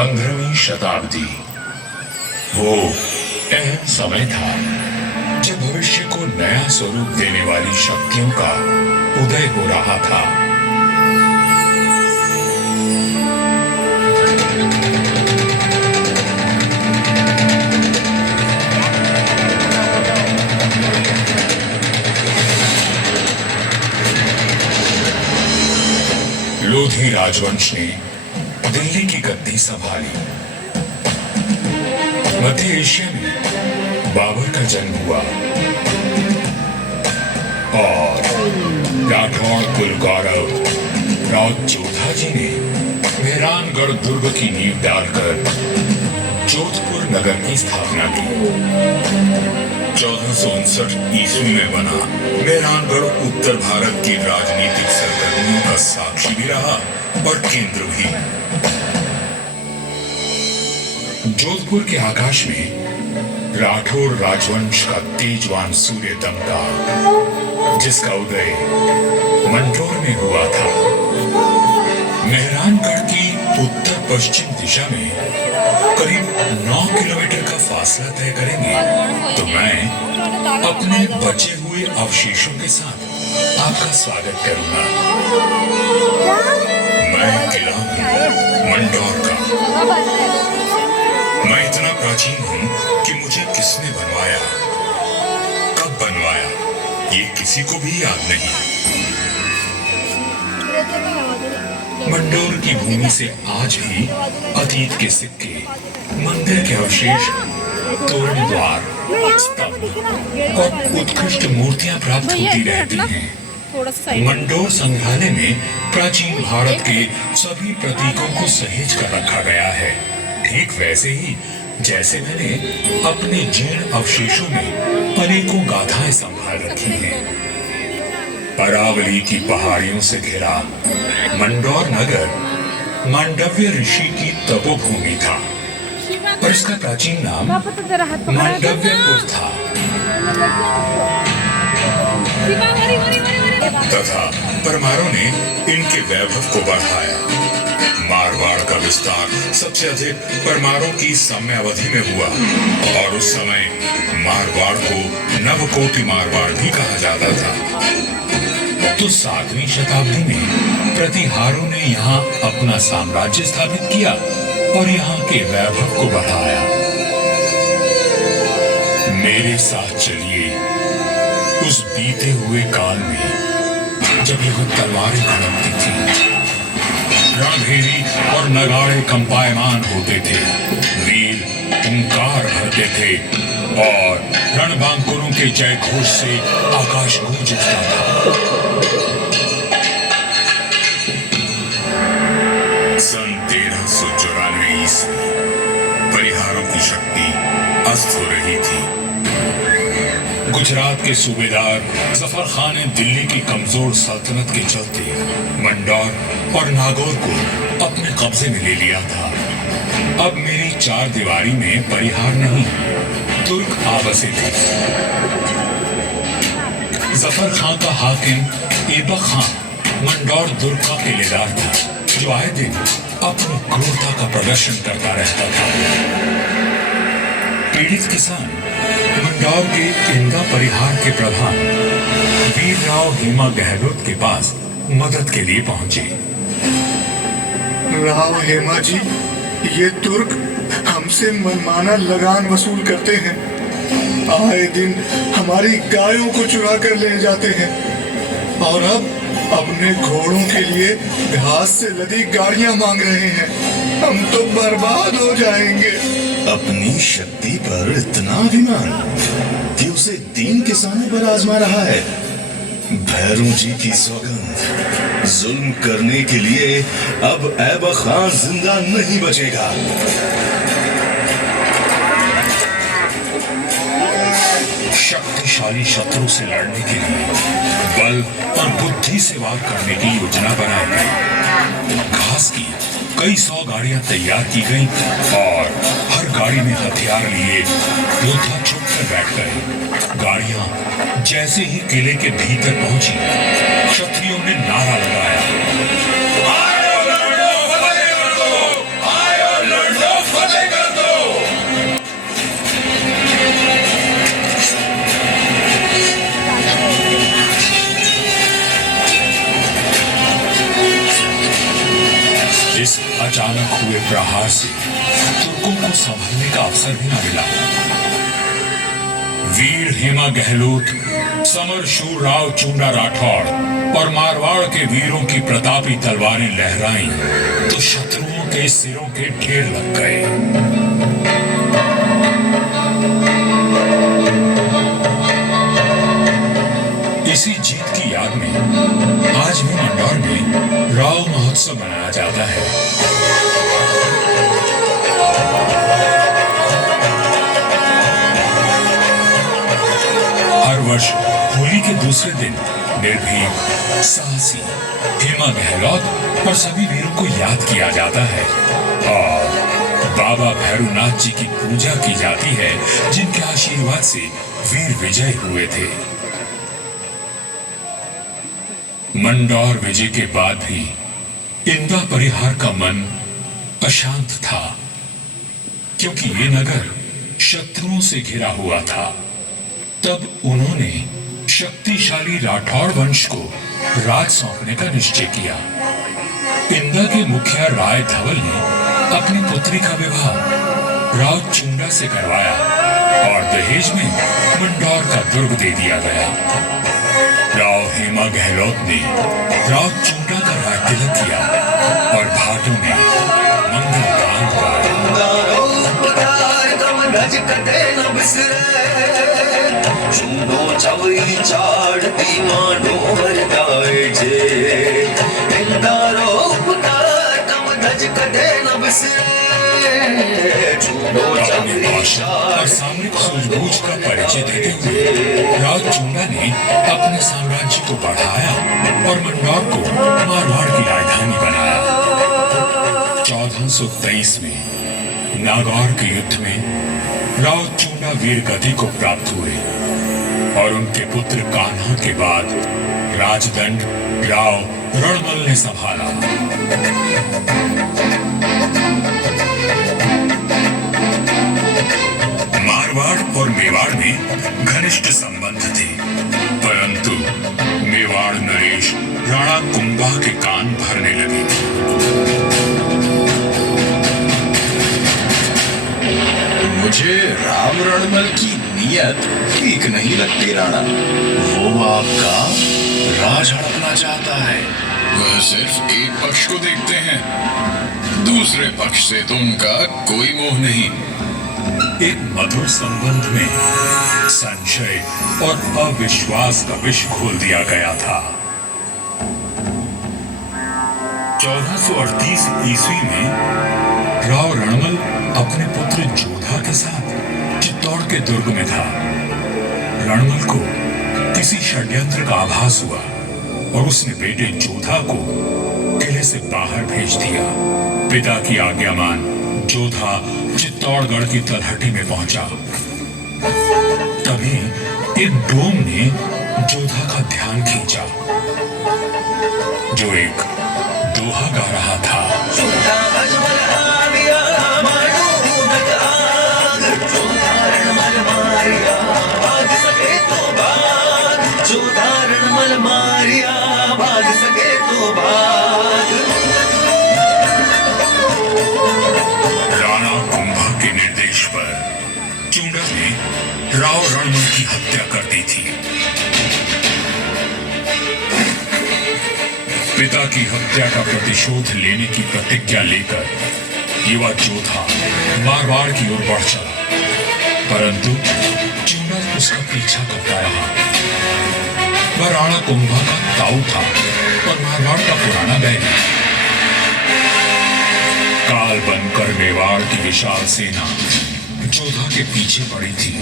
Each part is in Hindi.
15वीं शताब्दी वो अहम समय था जब भविष्य को नया स्वरूप देने वाली शक्तियों का उदय हो रहा था। लोधी राजवंश ने दिल्ली की गद्दी संभाली। मध्य एशिया में बाबर का जन्म हुआ और राठौड़ कुल गौरव राव जोधा जी ने मेहरानगढ़ दुर्ग की नींव डालकर जोधपुर नगर की स्थापना की। 1459 ईस्वी में बना मेहरानगढ़ उत्तर भारत की राजनीतिक सरगर्मियों का साक्षी भी रहा और केंद्र भी। जोधपुर के आकाश में राठौर राजवंश का तेजवान सूर्य दमका, जिसका उदय मंडोर में हुआ था। मेहरानगढ़ की उत्तर पश्चिम दिशा में करीब 9 किलोमीटर का फासला तय करेंगे तो मैं अपने बचे हुए अवशेषों के साथ आपका स्वागत करूंगा। मैं किला हूं मंडोर का। मैं इतना प्राचीन हूं कि मुझे किसने बनवाया, कब बनवाया, ये किसी को भी याद नहीं। मंडोर की भूमि से आज भी अतीत के सिक्के, मंदिर के अवशेष, तोरण द्वार, स्तंभ और उत्कृष्ट मूर्तियां प्राप्त होती रहती हैं। मंडोर संग्रहालय में प्राचीन भारत के सभी प्रतीकों को सहेज कर रखा गया है, ठीक वैसे ही जैसे मैंने अपने जीर्ण अवशेषों में अनेकों गाथाएं संभाल रखी हैं। अरावली की पहाड़ियों से घिरा मंडोर नगर मांडव्य ऋषि की तपोभूमि था और इसका प्राचीन नाम मांडव्यपुर था। तथा परमारों ने इनके वैभव को बढ़ाया। मारवाड़ का विस्तार सबसे अधिक परमारों की समयावधि में हुआ और उस समय मारवाड़ को नवकोटि मारवाड़ भी कहा जाता था। तो 7वीं शताब्दी में प्रतिहारों ने यहाँ अपना साम्राज्य स्थापित किया और यहाँ के वैभव को बढ़ाया। मेरे साथ चलिए उस बीते हुए काल में जब यह तलवारें खड़कती थी, रणभेरी और नगाड़े कंपायमान होते थे, वीर हुंकार भरते थे और रणबांकुरों के जय घोष से आकाश गूंज उठता था। सन 1394 ईस्वी परिहारों की शक्ति अस्त हो रही थी। गुजरात के सूबेदार जफर खान ने दिल्ली की कमजोर सल्तनत के चलते मंडोर और नागौर को अपने कब्जे में ले लिया था। अब मेरी चार दीवारी में परिहार नहीं, तुर्क आ बसे थे। जफर खान का हाकिम ऐबक खान मंडोर दुर्ग का किलेदार था, जो आए दिन अपनी क्रूरता का प्रदर्शन करता रहता था। पीड़ित किसान मंडोर के इंदा परिहार के प्रधान वीरराव हेमा गहलोत के पास मदद के लिए पहुंचे। राव हेमा जी, ये तुर्क हमसे मनमाना लगान वसूल करते हैं। आए दिन हमारी गायों को चुरा कर ले जाते हैं और अब अपने घोड़ों के लिए घास से लदी गाड़ियां मांग रहे हैं। हम तो बर्बाद हो जाएंगे। अपनी शक्ति पर इतना अभिमान कि उसे 3 किसानों पर आजमा रहा है। भैरों जी की सौगंध, जुल्म करने के लिए अब ऐबक खान जिंदा नहीं बचेगा। शक्तिशाली शत्रु से लड़ने के लिए बल और बुद्धि से वार करने की योजना बनाई गई। घास की कई 100 गाड़ियां तैयार की गईं और हर गाड़ी में हथियार लिए योद्धा चुप कर बैठ गए। गाड़ियां जैसे ही किले के भीतर पहुंची, क्षत्रियों ने नारा लगाया, आयो लड़ो, फतेह कर दो, आयो लड़ो। अचानक हुए प्रहार से तुर्कों को संभलने का अवसर भी न मिला। वीर हेमा गहलोत, समर शूर राव चुंडा राठौड़ और मारवाड़ के वीरों की प्रतापी तलवारें लहराईं तो शत्रुओं के सिरों के ढेर लग गए। इसी जीत की याद में आज भी मंदौर में राव महोत्सव मनाया जाता है। हर वर्ष होली के दूसरे दिन निर्भीक, साहसी हेमा गहलोत और सभी वीरों को याद किया जाता है और बाबा भैरवनाथ जी की पूजा की जाती है, जिनके आशीर्वाद से वीर विजय हुए थे। मंदौर विजय के बाद भी इंदा परिहार का मन अशांत था, क्योंकि ये नगर शत्रुओं से घिरा हुआ था। तब उन्होंने शक्तिशाली राठौड़ वंश को राज सौंपने का निश्चय किया। इंदा के मुखिया राय धवल ने अपनी पुत्री का विवाह राव चुंडा से करवाया और दहेज में मंदौर का दुर्ग दे दिया गया। राव हेमा गहलोत ने राव चुंडा का राज तिलक किया और भाटों में मंगल गान और सामरिक सूझबूझ का परिचय देते हुए राव चुंडा ने अपने साम्राज्य को बढ़ाया और मंदौर को मारवाड़ की राजधानी बनाया। 1423 में नागौर के युद्ध में राव चुंडा वीर गति को प्राप्त हुए और उनके पुत्र कान्हा के बाद राजदंड राव रणमल ने संभाला। मारवाड़ और मेवाड़ में घनिष्ठ संबंध थे, परंतु मेवाड़ नरेश राणा कुंभा के कान भरने लगे। मुझे राम रणमल की नीयत ठीक नहीं लगती राणा। वो आपका राज हड़पना चाहता है। वह सिर्फ एक पक्ष को देखते हैं, दूसरे पक्ष से तो उनका कोई मोह नहीं। एक मधुर संबंध में संशय और अविश्वास का विष घोल दिया गया था। 1438 ईस्वी में राव रणमल अपने पुत्र जोधा के साथ चित्तौड़ के दुर्ग में था। रणमल को किसी षड्यंत्र का आभास हुआ और उसने बेटे जोधा को किले से बाहर भेज दिया। पिता की आज्ञा मान जोधा चित्तौड़गढ़ की तलहटी में पहुंचा। तभी एक डोम ने जोधा का ध्यान खींचा, जो एक दोहा गा रहा था। राणा कुंभा के निर्देश पर चुंडा ने राव रणमल की हत्या कर दी थी। पिता की हत्या का प्रतिशोध लेने की प्रतिज्ञा लेकर युवा जोधा मारवाड़ की ओर बढ़ चला, परंतु चुंडा उसका पीछा करता रहा। वह राणा कुंभा का ताऊ था और मारवाड़ का पुराना बैरी। काल बनकर मेवाड़ की विशाल सेना जोधा के पीछे पड़ी थी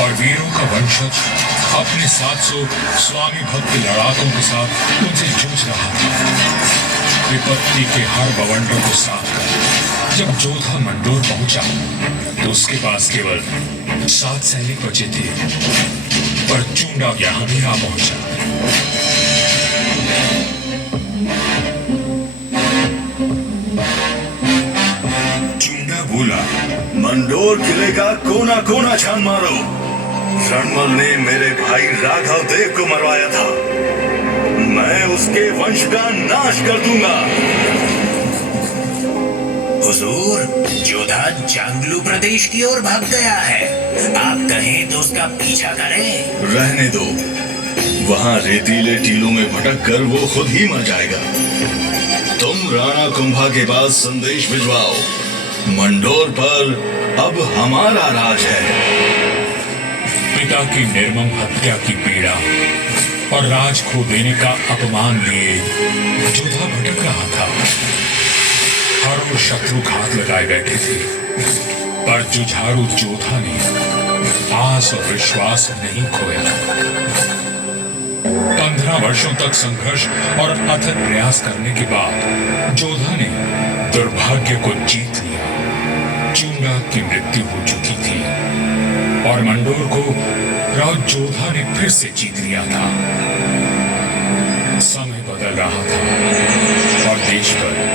और वीरों का वंशज अपने 700 स्वामी भक्त लड़ाकों के साथ उनसे जूझ रहा था। विपत्ति के हर बवंडर को साथ कर जब जोधा मंडोर पहुंचा तो उसके पास केवल 7 सैनिक बचे थे, पर चुंडा यहां भी आ पहुंचा। चुंडा बोला, मंडोर किले का कोना कोना छान मारो। रणमल ने मेरे भाई राघव देव को मरवाया था, मैं उसके वंश का नाश कर दूंगा। हुजूर, जोधा जंगलू प्रदेश की ओर भाग गया है। आप कहें तो उसका पीछा करें। रहने दो, वहाँ रेतीले टीलों में भटक कर वो खुद ही मर जाएगा। तुम राणा कुंभा के पास संदेश भिजवाओ, मंडोर पर अब हमारा राज है। पिता की निर्मम हत्या की पीड़ा और राज खो देने का अपमान लिए जोधा भटक रहा था। हर ओर शत्रु घात लगाए बैठे थे, पर जुझारू जोधा ने आस और विश्वास नहीं खोया। 15 वर्षों तक संघर्ष और अथक प्रयास करने के बाद जोधा ने दुर्भाग्य को जीत लिया। चूंडा की मृत्यु हो चुकी थी और मंडोर को राव जोधा ने फिर से जीत लिया था। समय बदल रहा था और देश पर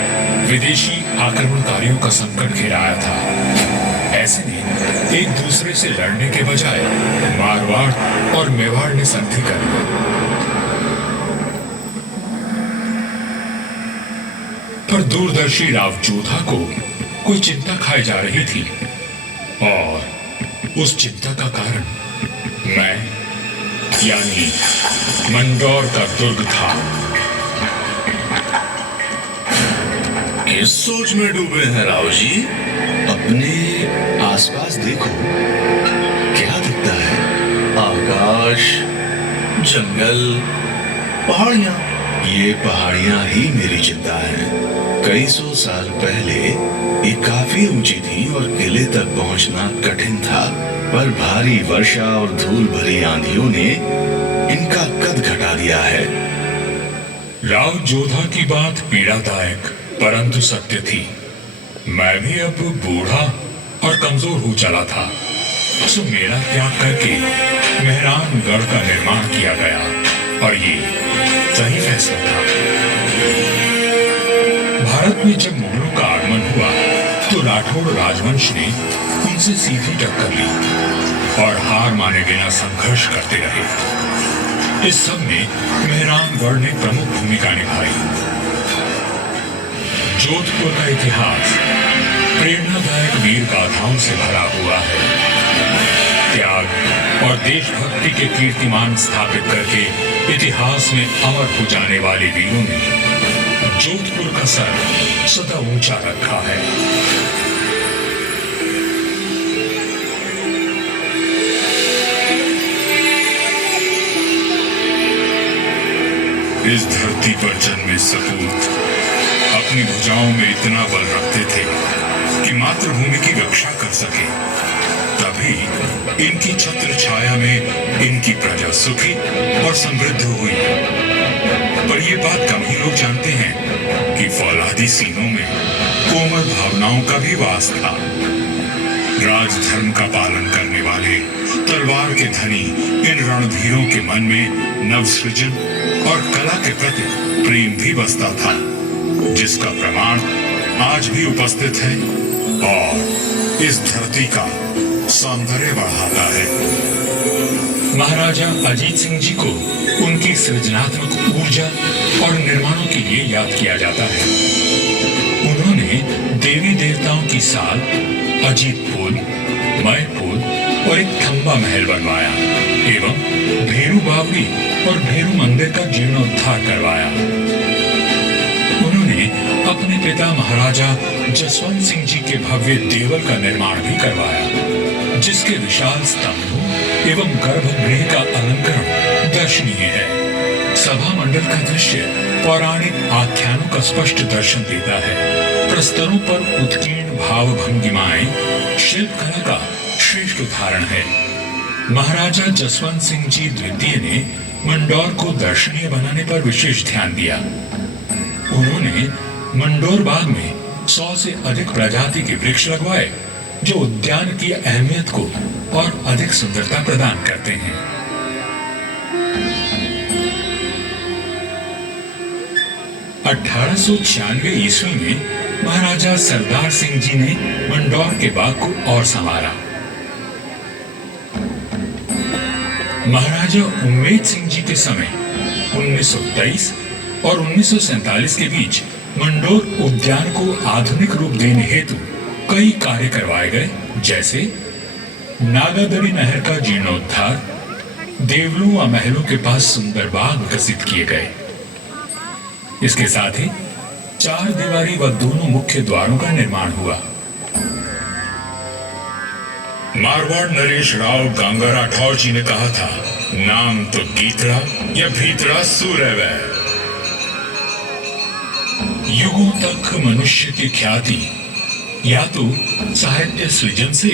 विदेशी आक्रमणकारियों का संकट घिर आया था। ऐसे में एक दूसरे से लड़ने के बजाय मारवाड़ और मेवाड़ ने संधि कर ली। पर दूरदर्शी राव जोधा को कोई चिंता खाई जा रही थी और उस चिंता का कारण मैं यानी मंडोर का दुर्ग था। किस सोच में डूबे हैं राव जी? अपने आसपास देखो, क्या दिखता है? आकाश, जंगल, पहाड़ियां। ये पहाड़ियां ही मेरी चिंता है। कई सौ साल पहले ये काफी ऊंची थी और किले तक पहुंचना कठिन था, पर भारी वर्षा और धूल भरी आंधियों ने इनका कद घटा दिया है। राव जोधा की बात पीड़ादायक परंतु सत्य थी। मैं भी अब बूढ़ा और कमजोर हो चला था, सो मेरा त्याग करके मेहरानगढ़ का निर्माण किया गया और ये सही फैसला था। भारत में जब मुगलों का आगमन हुआ तो राठौड़ राजवंश ने उनसे सीधी टक्कर ली और हार माने बिना संघर्ष करते रहे। इस सब में मेहरानगढ़ ने प्रमुख भूमिका निभाई। जोधपुर का इतिहास प्रेरणादायक वीर गाथाओं से भरा हुआ है। त्याग और देशभक्ति के कीर्तिमान स्थापित करके इतिहास में अमर हो जाने वाले वीरों ने जोधपुर का सर सदा ऊंचा रखा है। इस धरती पर जन्मे सपूत अपनी भुजाओं में इतना बल रखते थे कि मातृभूमि की रक्षा कर सके। तभी इनकी छत्र छाया में इनकी प्रजा सुखी और समृद्ध हुई। पर ये बात कम ही लोग जानते हैं कि फौलादी सीनों में कोमल भावनाओं का भी वास था। राजधर्म का पालन करने वाले तलवार के धनी इन रणधीरों के मन में नवसृजन और कला के प्रति प्रेम भी बसता था, जिसका प्रमाण आज भी उपस्थित है और इस धरती का सौंदर्य बढ़ाता है। महाराजा अजीत सिंह जी को उनकी सृजनात्मक ऊर्जा और निर्माणों के लिए याद किया जाता है। उन्होंने देवी देवताओं की साल, अजीत पुल, मय पुल और एक खंबा महल बनवाया एवं भेरू बावड़ी और भेरू मंदिर का जीर्णोद्धार करवाया। उन्होंने अपने पिता महाराजा जसवंत सिंह जी के भव्य देवल का निर्माण भी करवाया, जिसके विशाल स्तंभों एवं गर्भगृह का अलंकरण दर्शनीय है। सभा मंडल का दृश्य पौराणिक आख्यानों का स्पष्ट दर्शन देता है। प्रस्तरों पर उत्कीर्ण भाव भंगिमाएं शिल्पकला का श्रेष्ठ उदाहरण है। महाराजा जसवंत सिंह जी द्वितीय ने मंडोर को दर्शनीय बनाने पर विशेष ध्यान दिया। उन्होंने मंडोर बाग में 100 से अधिक प्रजाति के वृक्ष लगवाए, जो उद्यान की अहमियत को और अधिक सुंदरता प्रदान करते हैं। 1896 ईस्वी में महाराजा सरदार सिंह जी ने मंडोर के बाग को और संवारा। महाराजा उम्मेद सिंह जी के समय 1923 और 1947 के बीच मंडोर उद्यान को आधुनिक रूप देने हेतु कई कार्य करवाए गए, जैसे नागादड़ी नहर का जीर्णोद्धार, देवलों व महलों के पास सुंदर बाग विकसित किए गए। इसके साथ ही 4 दीवारी व दोनों मुख्य द्वारों का निर्माण हुआ। मारवाड़ नरेश राव गंगा राठौर जी ने कहा था, नाम तो गीतड़ा या भीतड़ा सूर्य। युगों तक मनुष्य की ख्याति या तो साहित्य सृजन से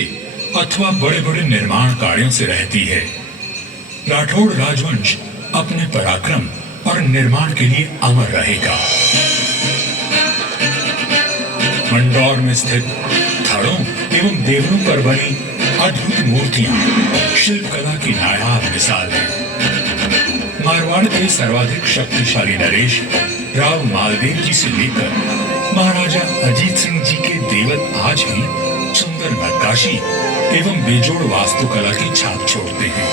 अथवा बड़े बड़े निर्माण कार्यों से रहती है। राठौड़ राजवंश अपने पराक्रम और निर्माण के लिए अमर रहेगा। मंदौर में स्थित थड़ों एवं देवलों पर बनी अद्भुत मूर्तियां शिल्पकला की नायाब मिसाल है। मारवाड़ के सर्वाधिक शक्तिशाली नरेश राव मालदेव जी से लेकर महाराजा अजीत सिंह जी के देवल आज भी सुंदर नक्काशी एवं बेजोड़ वास्तुकला की छाप छोड़ते हैं।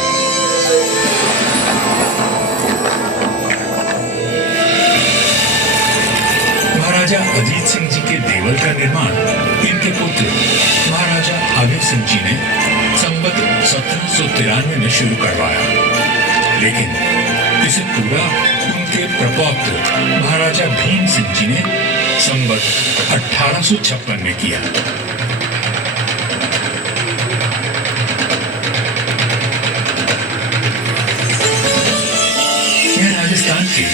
महाराजा अजीत सिंह जी के देवल का निर्माण इनके पुत्र महाराजा आबिर सिंह जी ने संवत 1793 में शुरू करवाया, लेकिन इसे पूरा उनके प्रपौत्र महाराजा भीम सिंह जी ने संवत 1856 में किया। यह राजस्थान के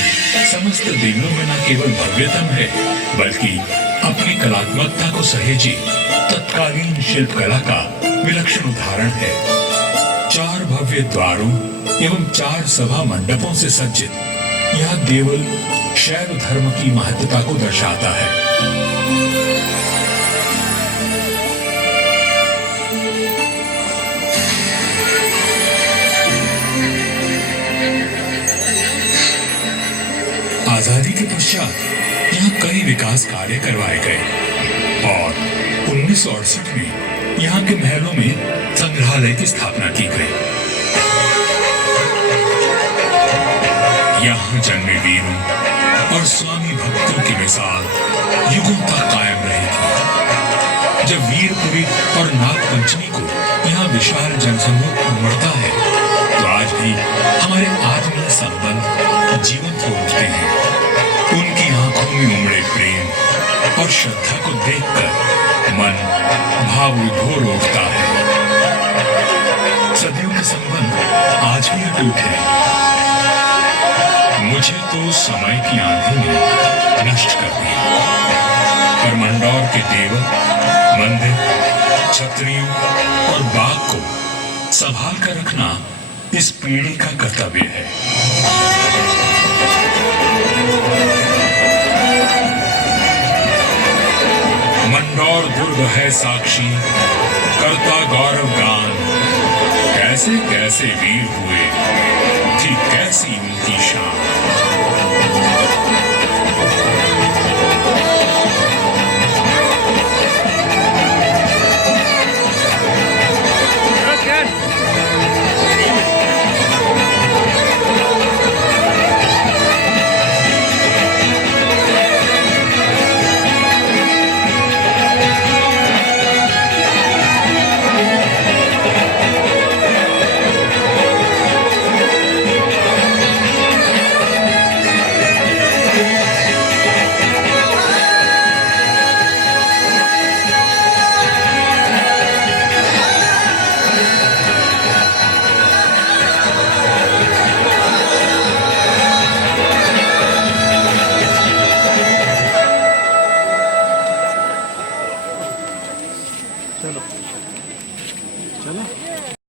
समस्त देवलों में न केवल भव्यतम है, बल्कि अपनी कलात्मकता को सहेजे तत्कालीन शिल्पकला का विलक्षण उदाहरण है। 4 भव्य द्वारों एवं 4 सभा मंडपों से सज्जित यह देवल शैव धर्म की महत्ता को दर्शाता है। आजादी के पश्चात यहाँ कई विकास कार्य करवाए गए और 1968 में यहाँ के महलों में संग्रहालय की स्थापना की गई। यहाँ जन्मे वीरों और स्वामी भक्तों की मिसाल युगों तक कायम रहेगी। जब वीरपुरी और नाग पंचमी को यहाँ विशाल जनसमूह उमड़ता है, तो आज भी हमारे आत्मीय संबंध जीवंत हो उठते हैं। उनकी आंखों में उमड़े प्रेम और श्रद्धा को देखकर मन भाव विभोर उठता है। सदियों के संबंध आज भी अटूट है। मुझे तो समय की आंधी ने नष्ट कर दिया, पर मंदौर के देवल, मंदिर, छतरियों और बाग को संभाल कर रखना इस पीढ़ी का कर्तव्य है। मंदौर दुर्ग है साक्षी, करता गौरव गान, कैसे कैसे वीर हुए, थी कैसी उनकी शान।